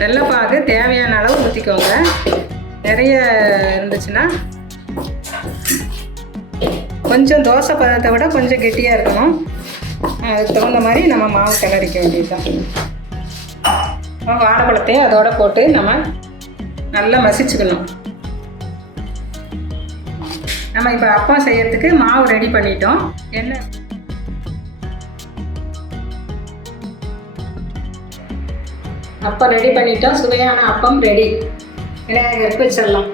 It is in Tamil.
வெள்ளைப்பாகு தேவையான அளவு ஊற்றிக்கோங்க. நிறைய இருந்துச்சுன்னா கொஞ்சம் தோசை பதத்தை விட கொஞ்சம் கெட்டியாக இருக்கணும். அதுக்கு தகுந்த மாதிரி நம்ம மாவு கிளறிக்க வேண்டியதுதான். வாழைப்பழத்தையும் அதோட போட்டு நம்ம நல்லா மசிச்சுக்கணும். நம்ம இப்போ அப்பம் செய்யறதுக்கு மாவு ரெடி பண்ணிட்டோம். என்ன அப்பம் ரெடி பண்ணிட்டோம். சுவையான அப்பம் ரெடி. விநாயகருக்கு வச்சிடலாம்.